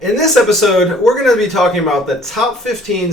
In this episode, we're going to be talking about the top 15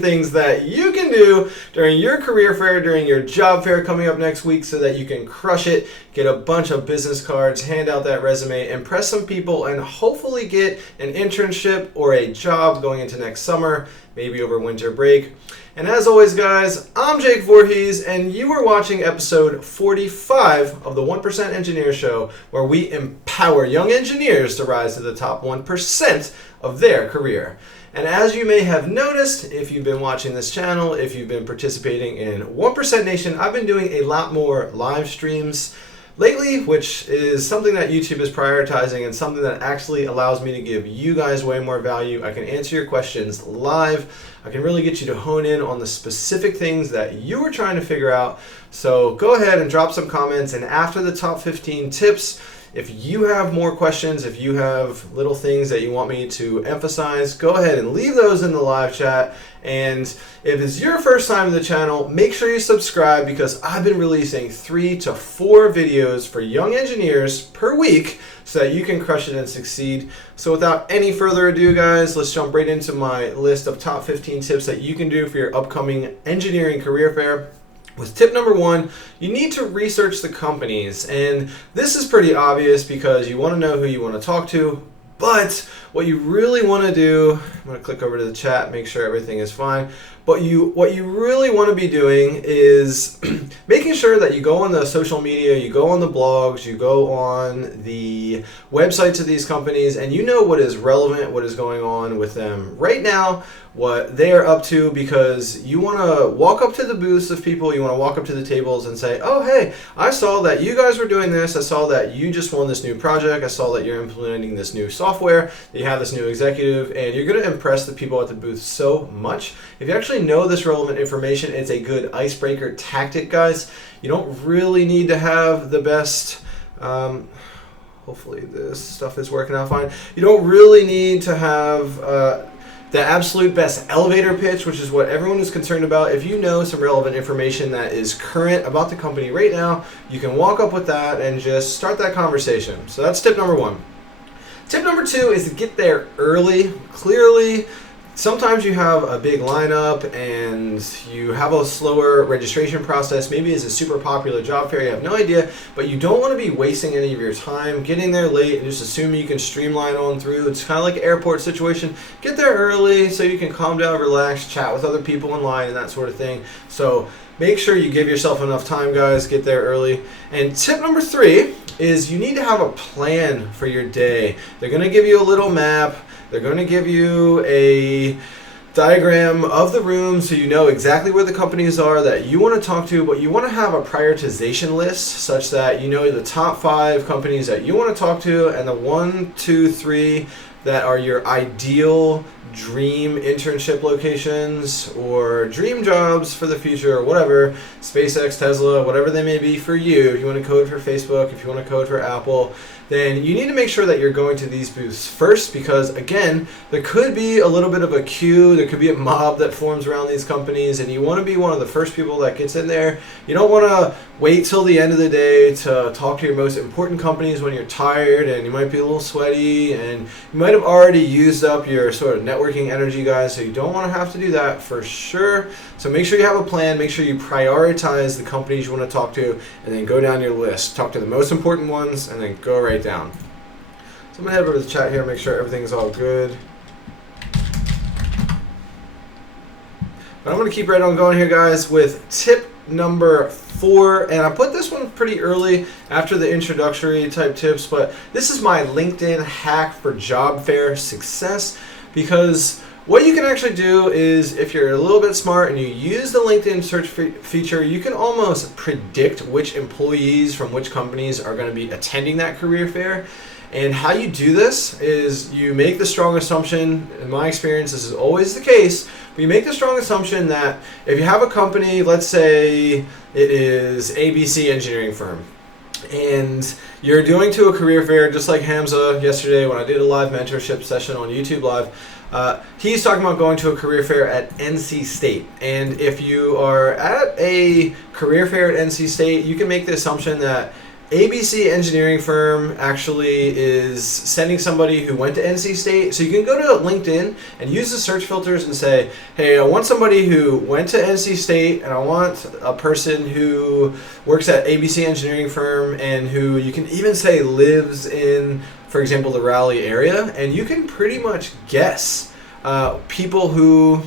things that you can do during your career fair, during your job fair coming up next week so that you can crush it, get a bunch of business cards, hand out that resume, impress some people, and hopefully get an internship or a job going into next summer, maybe over winter break. And as always, guys, I'm Jake Voorhees, and you are watching episode 45 of the 1% Engineer Show, where we empower young engineers to rise to the top 1% of their career. And as you may have noticed, if you've been watching this channel, if you've been participating in 1% Nation, I've been doing a lot more live streams lately, which is something that YouTube is prioritizing and something that actually allows me to give you guys way more value. I can answer your questions live. I can really get you to hone in on the specific things that you were trying to figure out. So go ahead and drop some comments, and after the top 15 tips, if you have more questions, if you have little things that you want me to emphasize, go ahead and leave those in the live chat. And if it's your first time to the channel, make sure you subscribe, because I've been releasing 3 to 4 videos for young engineers per week so that you can crush it and succeed. So without any further ado, guys, let's jump right into my list of top 15 tips that you can do for your upcoming engineering career fair. With tip number 1, you need to research the companies. And this is pretty obvious because you want to know who you want to talk to. But what you really want to do, I'm going to click over to the chat, make sure everything is fine. But what you really want to be doing is making sure that you go on the social media, you go on the blogs, you go on the websites of these companies, and you know what is relevant, what is going on with them right now, what they are up to, because you want to walk up to the booths of people, you want to walk up to the tables and say, oh, hey, I saw that you guys were doing this, I saw that you just won this new project, I saw that you're implementing this new software, that you have this new executive, and you're going to impress the people at the booth so much. If you actually know this relevant information, it's a good icebreaker tactic, guys. You don't really need to have the best, hopefully this stuff is working out fine. You don't really need to have the absolute best elevator pitch, which is what everyone is concerned about. If you know some relevant information that is current about the company right now, you can walk up with that and just start that conversation. So that's tip number 1. Tip number 2 is to get there early. Clearly, sometimes you have a big lineup and you have a slower registration process. Maybe it's a super popular job fair, you have no idea, but you don't want to be wasting any of your time getting there late and just assuming you can streamline on through. It's kind of like an airport situation. Get there early so you can calm down, relax, chat with other people in line and that sort of thing. So make sure you give yourself enough time, guys. Get there early. And tip number 3 is you need to have a plan for your day. They're going to give you a little map. They're going to give you a diagram of the room so you know exactly where the companies are that you want to talk to, but you want to have a prioritization list such that you know the top 5 companies that you want to talk to and the 1, 2, 3 that are your ideal dream internship locations or dream jobs for the future or whatever, SpaceX, Tesla, whatever they may be for you. If you want to code for Facebook, if you want to code for Apple, then you need to make sure that you're going to these booths first, because again, there could be a little bit of a queue, there could be a mob that forms around these companies, and you want to be one of the first people that gets in there. You don't want to wait till the end of the day to talk to your most important companies when you're tired and you might be a little sweaty and you might have already used up your sort of networking energy, guys, so you don't want to have to do that for sure. So make sure you have a plan, make sure you prioritize the companies you want to talk to, and then go down your list. Talk to the most important ones and then go right down. So I'm going to head over to the chat here, make sure everything's all good. But I'm going to keep right on going here, guys, with tip number 4. And I put this one pretty early after the introductory type tips, but this is my LinkedIn hack for job fair success, because what you can actually do is, if you're a little bit smart and you use the LinkedIn search feature, you can almost predict which employees from which companies are going to be attending that career fair. And how you do this is you make the strong assumption, in my experience this is always the case, but you make the strong assumption that if you have a company, let's say it is ABC engineering firm, and you're going to a career fair just like Hamza yesterday when I did a live mentorship session on YouTube Live. He's talking about going to a career fair at NC State. And if you are at a career fair at NC State, you can make the assumption that ABC engineering firm actually is sending somebody who went to NC State. So you can go to LinkedIn and use the search filters and say, hey, I want somebody who went to NC State, and I want a person who works at ABC engineering firm and who you can even say lives in, for example, the Raleigh area. And you can pretty much guess people who...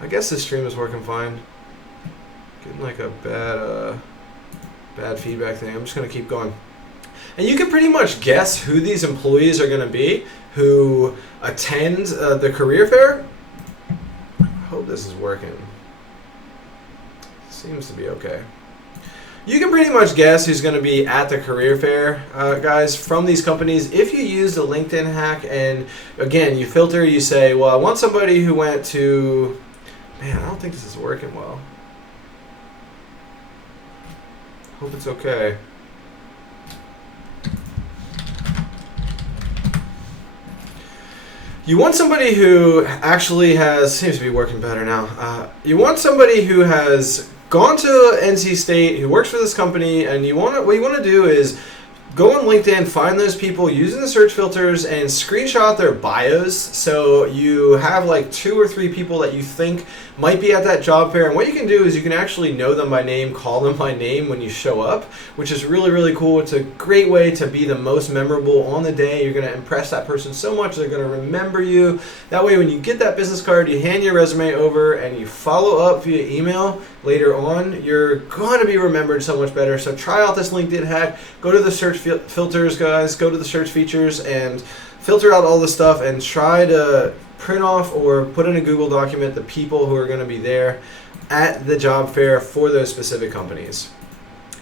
I guess this stream is working fine. Getting like a bad feedback thing. I'm just going to keep going. And you can pretty much guess who these employees are going to be who attend the career fair. I hope this is working. Seems to be okay. You can pretty much guess who's going to be at the career fair, guys, from these companies. If you use the LinkedIn hack and, again, you filter, you say, well, I want somebody who went to... Man, I don't think this is working well. Hope it's okay. You want somebody who actually has, seems to be working better now. You want somebody who has gone to NC State, who works for this company, and what you want to do is go on LinkedIn, find those people using the search filters, and screenshot their bios. So you have like 2 or 3 people that you think might be at that job fair. And what you can do is you can actually know them by name, call them by name when you show up, which is really, really cool. It's a great way to be the most memorable on the day. You're going to impress that person so much, they're going to remember you. That way, when you get that business card, you hand your resume over and you follow up via email later on, you're going to be remembered so much better. So try out this LinkedIn hack. Go to the search filters, guys. Go to the search features and filter out all the stuff and try to print off or put in a Google document the people who are going to be there at the job fair for those specific companies.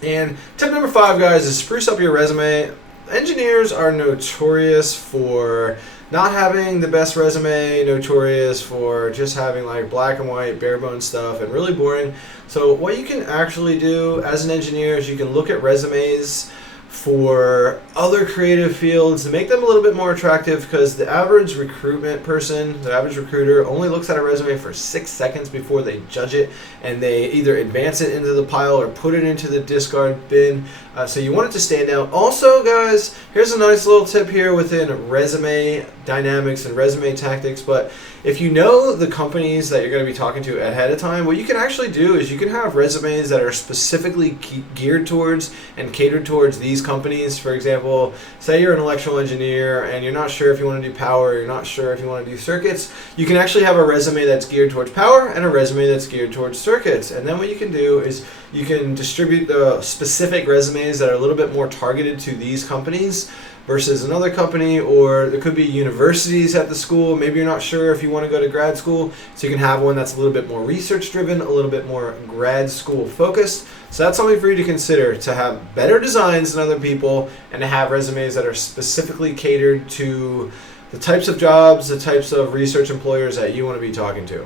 And tip number 5, guys, is spruce up your resume. Engineers are notorious for not having the best resume, notorious for just having like black and white, bare bones stuff and really boring. So what you can actually do as an engineer is you can look at resumes for other creative fields to make them a little bit more attractive, because the average recruitment person, the average recruiter only looks at a resume for 6 seconds before they judge it, and they either advance it into the pile or put it into the discard bin. So you want it to stand out. Also, guys, here's a nice little tip here within resume dynamics and resume tactics, but if you know the companies that you're going to be talking to ahead of time, what you can actually do is you can have resumes that are specifically geared towards and catered towards these companies. For example, say you're an electrical engineer and you're not sure if you want to do power, you're not sure if you want to do circuits, you can actually have a resume that's geared towards power and a resume that's geared towards circuits. And then what you can do is you can distribute the specific resumes that are a little bit more targeted to these companies versus another company, or there could be universities at the school. Maybe you're not sure if you want to go to grad school, so you can have one that's a little bit more research driven, a little bit more grad school focused. So that's something for you to consider, to have better designs than other people and to have resumes that are specifically catered to the types of jobs, the types of research employers that you want to be talking to.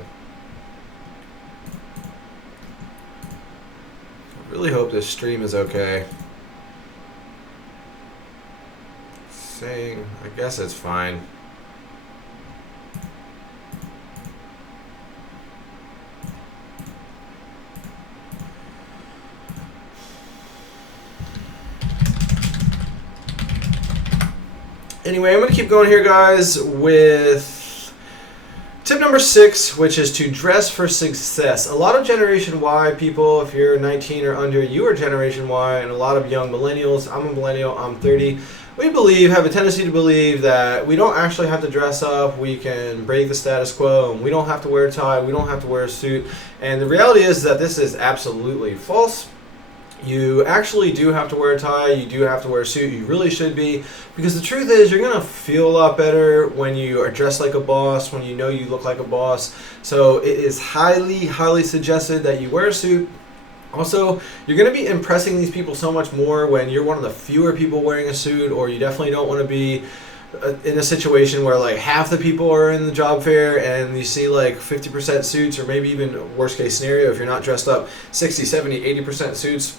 I really hope this stream is okay. Saying, I guess it's fine. Anyway, I'm going to keep going here, guys, with tip number 6, which is to dress for success. A lot of Generation Y people, if you're 19 or under, you are Generation Y, and a lot of young millennials. I'm a millennial, I'm 30. We have a tendency to believe that we don't actually have to dress up, we can break the status quo, and we don't have to wear a tie, we don't have to wear a suit. And the reality is that this is absolutely false. You actually do have to wear a tie, you do have to wear a suit, you really should be, because the truth is you're going to feel a lot better when you are dressed like a boss, when you know you look like a boss. So it is highly, highly suggested that you wear a suit. Also, you're going to be impressing these people so much more when you're one of the fewer people wearing a suit, or you definitely don't want to be in a situation where like half the people are in the job fair and you see like 50% suits, or maybe even worst case scenario, if you're not dressed up, 60, 70, 80% suits,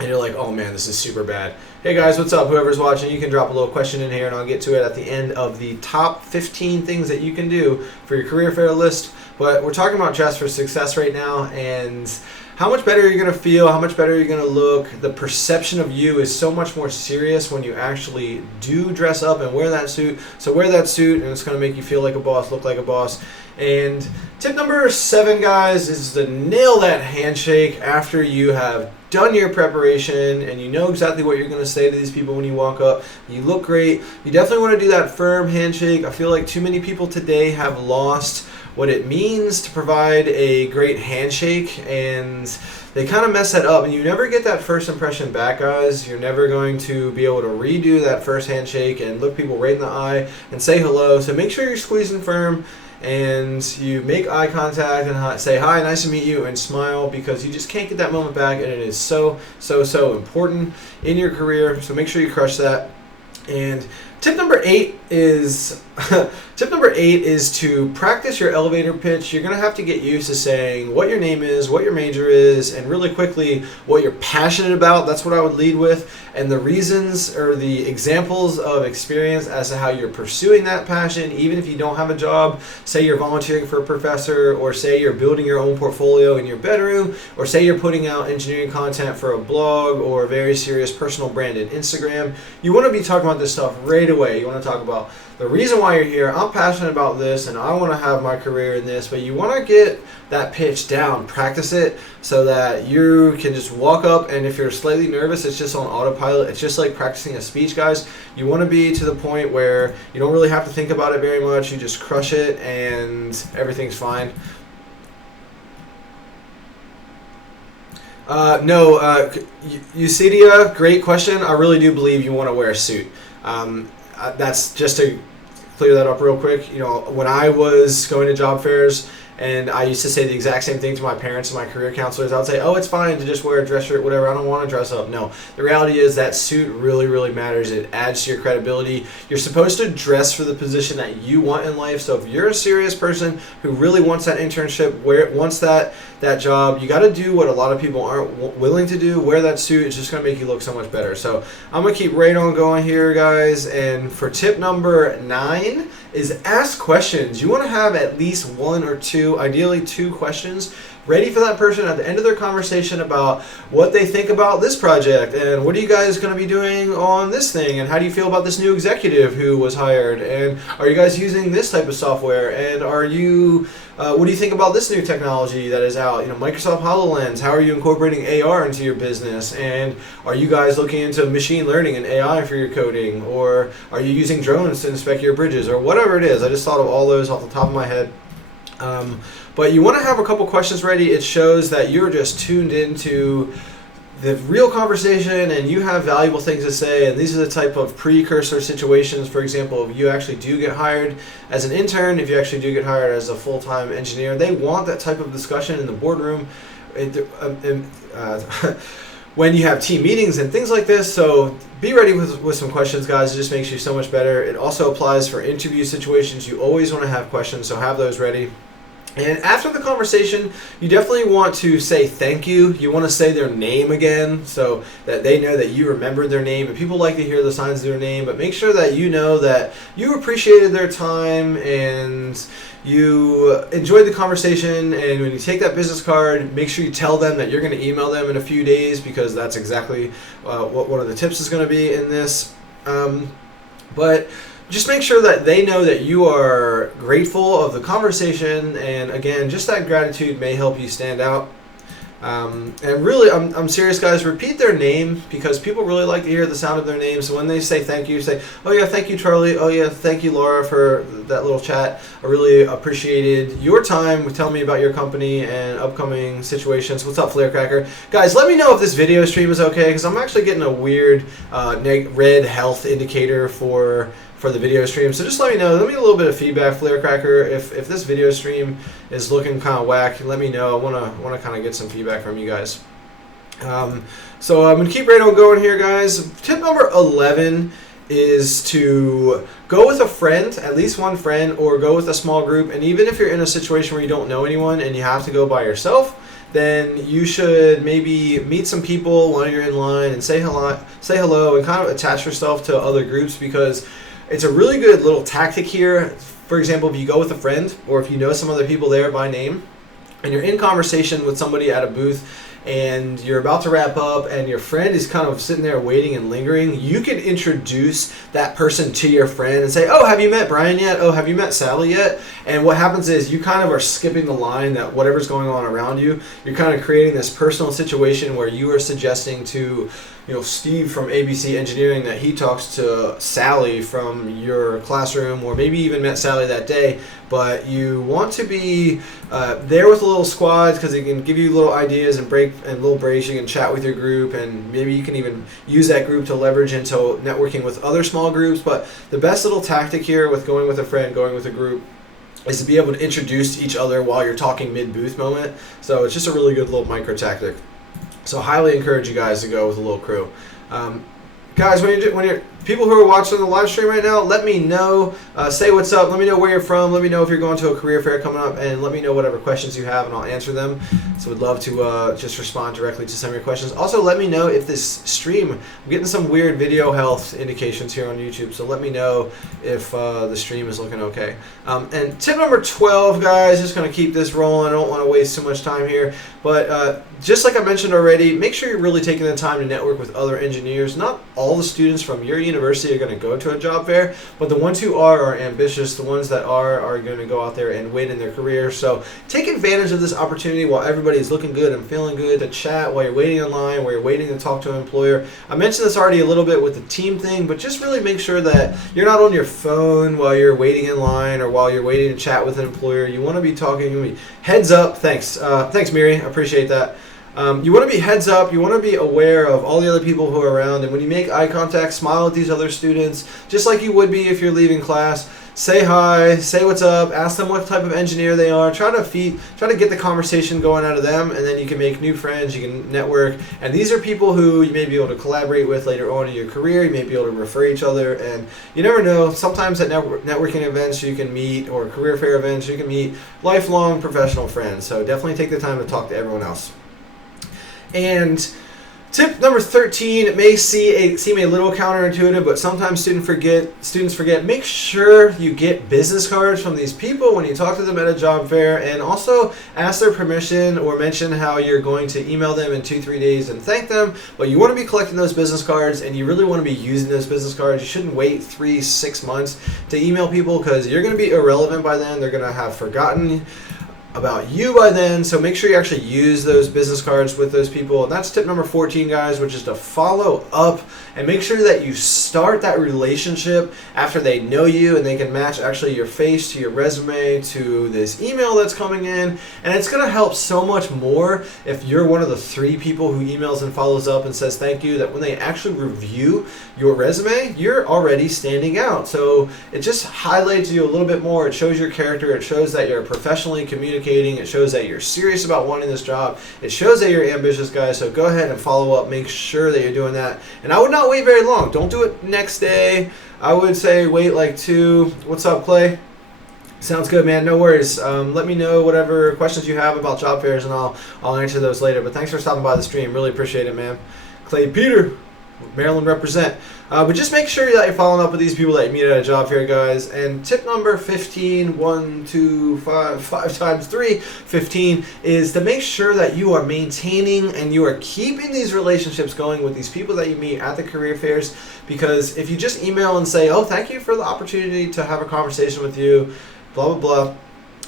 and you're like, oh man, this is super bad. Hey guys, what's up? Whoever's watching, you can drop a little question in here and I'll get to it at the end of the top 15 things that you can do for your career fair list. But we're talking about dress for success right now, and how much better you're going to feel, how much better you're going to look. The perception of you is so much more serious when you actually do dress up and wear that suit. So wear that suit, and it's going to make you feel like a boss, look like a boss. And tip number 7, guys, is to nail that handshake after you have done your preparation and you know exactly what you're going to say to these people when you walk up. You look great. You definitely want to do that firm handshake. I feel like too many people today have lost what it means to provide a great handshake, and they kind of mess that up, and you never get that first impression back, guys. You're never going to be able to redo that first handshake and look people right in the eye and say hello. So make sure you're squeezing firm and you make eye contact and say hi, nice to meet you, and smile, because you just can't get that moment back, and it is so important in your career. So make sure you crush that. And tip number 8 is to practice your elevator pitch. You're going to have to get used to saying what your name is, what your major is, and really quickly what you're passionate about. That's what I would lead with, and the reasons or the examples of experience as to how you're pursuing that passion, even if you don't have a job. Say you're volunteering for a professor, or say you're building your own portfolio in your bedroom, or say you're putting out engineering content for a blog or a very serious personal brand in Instagram. You want to be talking about this stuff right away. You want to talk about the reason why you're here. I'm passionate about this and I want to have my career in this. But you want to get that pitch down, practice it, so that you can just walk up, and if you're slightly nervous, it's just on autopilot. It's just like practicing a speech, guys. You want to be to the point where you don't really have to think about it very much. You just crush it and everything's fine. Eucedia, great question. I really do believe you want to wear a suit. That's just to clear that up real quick. You know, when I was going to job fairs, and I used to say the exact same thing to my parents and my career counselors, I would say, oh, it's fine to just wear a dress shirt, whatever. I don't want to dress up. No, the reality is that suit really matters. It adds to your credibility. You're supposed to dress for the position that you want in life. So if you're a serious person who really wants that internship, wants that job, you got to do what a lot of people aren't willing to do. Wear that suit. It's just going to make you look so much better. So I'm going to keep right on going here, guys. And for tip number 9 is ask questions. You want to have at least 1 or 2, ideally 2 questions ready for that person at the end of their conversation about what they think about this project, and what are you guys going to be doing on this thing, and how do you feel about this new executive who was hired, and are you guys using this type of software, and what do you think about this new technology that is out, Microsoft HoloLens, how are you incorporating AR into your business, and are you guys looking into machine learning and AI for your coding, or are you using drones to inspect your bridges, or whatever it is. I just thought of all those off the top of my head. But you want to have a couple questions ready. It shows that you're just tuned into the real conversation and you have valuable things to say, and these are the type of precursor situations. For example, if you actually do get hired as an intern, if you actually do get hired as a full-time engineer, they want that type of discussion in the boardroom when you have team meetings and things like this. So be ready with some questions, guys. It just makes you so much better. It also applies for interview situations. You always want to have questions, so have those ready. And after the conversation, you definitely want to say thank you. You want to say their name again so that they know that you remembered their name. And people like to hear the signs of their name, but make sure that you know that you appreciated their time and you enjoyed the conversation. And when you take that business card, make sure you tell them that you're going to email them in a few days, because that's exactly what one of the tips is going to be in this. But just make sure that they know that you are grateful of the conversation, and again, just that gratitude may help you stand out. And really, I'm serious, guys. Repeat their name, because people really like to hear the sound of their name. So when they say thank you, say, oh yeah, thank you, Charlie. Oh yeah, thank you, Laura, for that little chat. I really appreciated your time with telling me about your company and upcoming situations. What's up, Flarecracker? Guys, let me know if this video stream is okay, because I'm actually getting a weird red health indicator for the video stream. So just let me know. Let me a little bit of feedback, Flarecracker. If this video stream is looking kind of whack, let me know. I want to kind of get some feedback from you guys. So I'm going to keep right on going here, guys. Tip number 11 is to go with a friend, at least one friend, or go with a small group. And even if you're in a situation where you don't know anyone and you have to go by yourself, then you should maybe meet some people while you're in line and say hello and kind of attach yourself to other groups, because it's a really good little tactic here. For example, if you go with a friend or if you know some other people there by name and you're in conversation with somebody at a booth and you're about to wrap up and your friend is kind of sitting there waiting and lingering, you can introduce that person to your friend and say, oh, have you met Brian yet? Oh, have you met Sally yet? And what happens is you kind of are skipping the line that whatever's going on around you, you're kind of creating this personal situation where you are suggesting to Steve from ABC Engineering that he talks to Sally from your classroom, or maybe even met Sally that day, but you want to be there with a little squad because it can give you little ideas and little breaks. You can chat with your group, and maybe you can even use that group to leverage into networking with other small groups. But the best little tactic here with going with a friend, going with a group, is to be able to introduce each other while you're talking mid-booth moment. So it's just a really good little micro tactic. So highly encourage you guys to go with a little crew. Guys, when you're people who are watching the live stream right now, let me know. Say what's up. Let me know where you're from. Let me know if you're going to a career fair coming up, and let me know whatever questions you have, and I'll answer them. So we'd love to just respond directly to some of your questions. Also, let me know if this stream, I'm getting some weird video health indications here on YouTube, so let me know if the stream is looking okay. And tip number 12, guys, just going to keep this rolling. I don't want to waste too much time here, but just like I mentioned already, make sure you're really taking the time to network with other engineers. Not all the students from your university are going to go to a job fair, but the ones who are ambitious. The ones that are going to go out there and win in their career. So take advantage of this opportunity while everybody's looking good and feeling good, to chat while you're waiting in line, while you're waiting to talk to an employer. I mentioned this already a little bit with the team thing, but just really make sure that you're not on your phone while you're waiting in line or while you're waiting to chat with an employer. You want to be talking, heads up. Thanks, Miri. I appreciate that. You want to be heads up. You want to be aware of all the other people who are around. And when you make eye contact, smile at these other students, just like you would be if you're leaving class. Say hi, say what's up, ask them what type of engineer they are. Try to get the conversation going out of them, and then you can make new friends, you can network. And these are people who you may be able to collaborate with later on in your career. You may be able to refer each other, and you never know. Sometimes at networking events you can meet, or career fair events, you can meet lifelong professional friends. So definitely take the time to talk to everyone else. And tip number 13, it may seem a little counterintuitive, but sometimes students forget. Make sure you get business cards from these people when you talk to them at a job fair, and also ask their permission or mention how you're going to email them in 2-3 days and thank them. But you want to be collecting those business cards, and you really want to be using those business cards. You shouldn't wait 3-6 months to email people, because you're going to be irrelevant by then. They're going to have forgotten about you by then. So make sure you actually use those business cards with those people. And that's tip number 14, guys, which is to follow up and make sure that you start that relationship after they know you, and they can match actually your face to your resume to this email that's coming in. And it's going to help so much more if you're one of the 3 people who emails and follows up and says thank you, that when they actually review your resume, you're already standing out. So it just highlights you a little bit more. It shows your character. It shows that you're professionally communicating. It shows that you're serious about wanting this job. It shows that you're ambitious, guys. So go ahead and follow up. Make sure that you're doing that. And I would not wait very long. Don't do it next day. I would say wait like 2. What's up, Clay? Sounds good, man. No worries. Let me know whatever questions you have about job fairs, and I'll answer those later. But thanks for stopping by the stream. Really appreciate it, man. Clay Peter, Maryland represent. But just make sure that you're following up with these people that you meet at a job fair, guys. And tip number 15, 5 times 3, 15, is to make sure that you are maintaining and you are keeping these relationships going with these people that you meet at the career fairs. Because if you just email and say, oh, thank you for the opportunity to have a conversation with you, blah, blah, blah,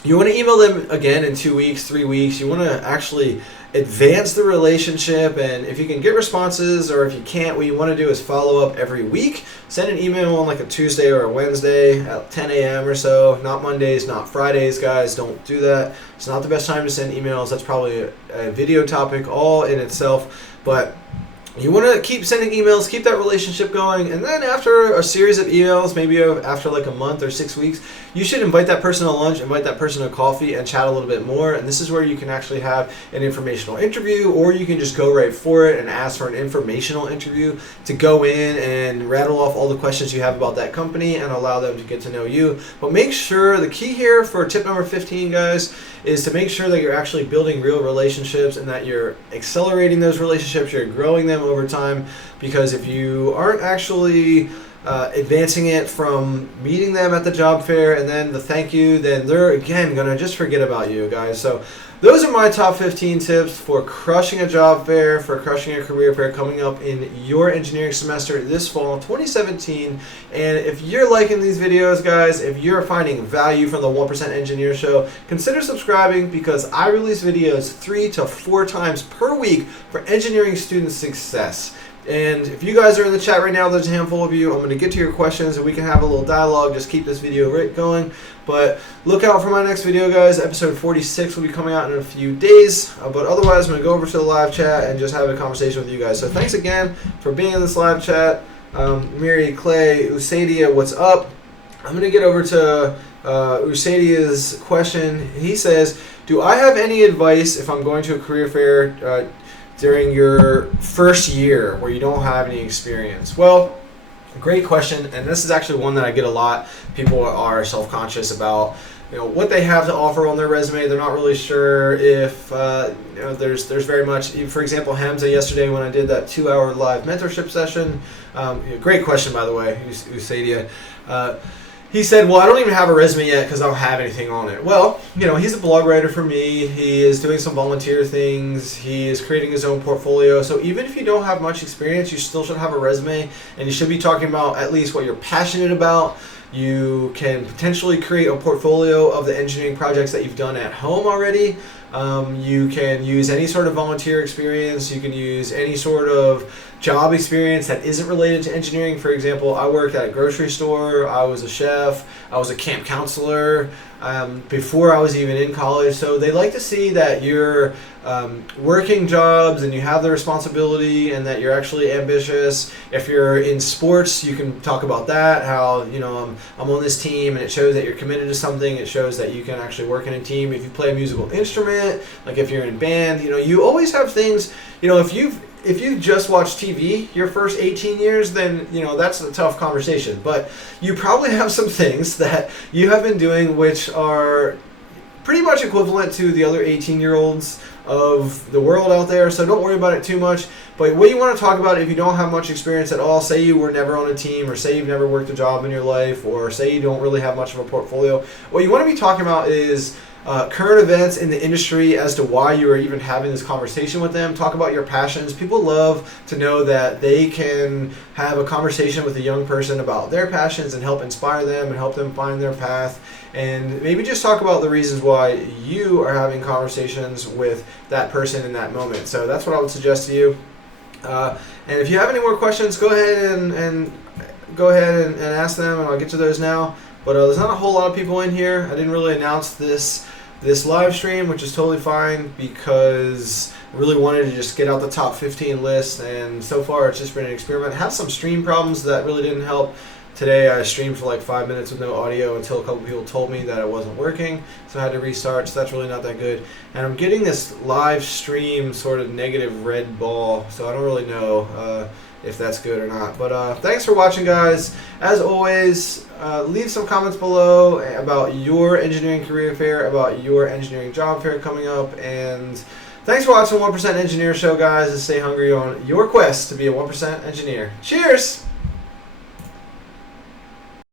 you want to email them again in 2 weeks, 3 weeks. You want to actually advance the relationship, and if you can get responses, or if you can't, what you want to do is follow up every week. Send an email on like a Tuesday or a Wednesday at 10 a.m. or so. Not Mondays, not Fridays, guys. Don't do that. It's not the best time to send emails. That's probably a video topic all in itself. But you want to keep sending emails, keep that relationship going, and then after a series of emails, maybe after like a month or 6 weeks, you should invite that person to lunch, invite that person to coffee, and chat a little bit more. And this is where you can actually have an informational interview, or you can just go right for it and ask for an informational interview to go in and rattle off all the questions you have about that company and allow them to get to know you. But make sure, the key here for tip number 15, guys, is to make sure that you're actually building real relationships and that you're accelerating those relationships, you're growing them over time. Because if you aren't actually advancing it from meeting them at the job fair and then the thank you, then they're again going to just forget about you guys. So those are my top 15 tips for crushing a job fair, for crushing a career fair coming up in your engineering semester this fall 2017. And if you're liking these videos, guys, if you're finding value from the 1% Engineer Show, consider subscribing, because I release videos 3 to 4 times per week for engineering student success. And if you guys are in the chat right now, there's a handful of you. I'm going to get to your questions and we can have a little dialogue. Just keep this video going. But look out for my next video, guys. Episode 46 will be coming out in a few days. But otherwise, I'm going to go over to the live chat and just have a conversation with you guys. So thanks again for being in this live chat. Miri, Clay, Usadia, what's up? I'm going to get over to Usadia's question. He says, do I have any advice if I'm going to a career fair during your first year where you don't have any experience? Well, great question, and this is actually one that I get a lot. People are self-conscious about what they have to offer on their resume. They're not really sure if there's very much. For example, Hamza yesterday when I did that 2-hour live mentorship session. Great question, by the way, Usadia. He said, well, I don't even have a resume yet because I don't have anything on it. Well, he's a blog writer for me. He is doing some volunteer things. He is creating his own portfolio. So even if you don't have much experience, you still should have a resume, and you should be talking about at least what you're passionate about. You can potentially create a portfolio of the engineering projects that you've done at home already. You can use any sort of volunteer experience. You can use any sort of job experience that isn't related to engineering. For example, I worked at a grocery store. I was a chef. I was a camp counselor before I was even in college. So they like to see that you're working jobs and you have the responsibility and that you're actually ambitious. If you're in sports, you can talk about that, how I'm on this team, and it shows that you're committed to something. It shows that you can actually work in a team. If you play a musical instrument, like if you're in band, you always have things. If you just watch TV your first 18 years, then that's a tough conversation. But you probably have some things that you have been doing which are pretty much equivalent to the other 18-year-olds of the world out there. So don't worry about it too much. But what you want to talk about, if you don't have much experience at all, say you were never on a team, or say you've never worked a job in your life, or say you don't really have much of a portfolio, what you want to be talking about is current events in the industry as to why you are even having this conversation with them. Talk about your passions. People love to know that they can have a conversation with a young person about their passions and help inspire them and help them find their path. And maybe just talk about the reasons why you are having conversations with that person in that moment. So that's what I would suggest to you. And if you have any more questions, go ahead and ask them, and I'll get to those now. But there's not a whole lot of people in here. I didn't really announce this live stream, which is totally fine, because I really wanted to just get out the top 15 list, and so far it's just been an experiment. I have some stream problems that really didn't help. Today I streamed for like 5 minutes with no audio until a couple people told me that it wasn't working, so I had to restart, so that's really not that good. And I'm getting this live stream sort of negative red ball, so I don't really know if that's good or not. But thanks for watching, guys. As always, leave some comments below about your engineering career fair, about your engineering job fair coming up, and thanks for watching 1% Engineer Show, guys, and stay hungry on your quest to be a 1% engineer. Cheers!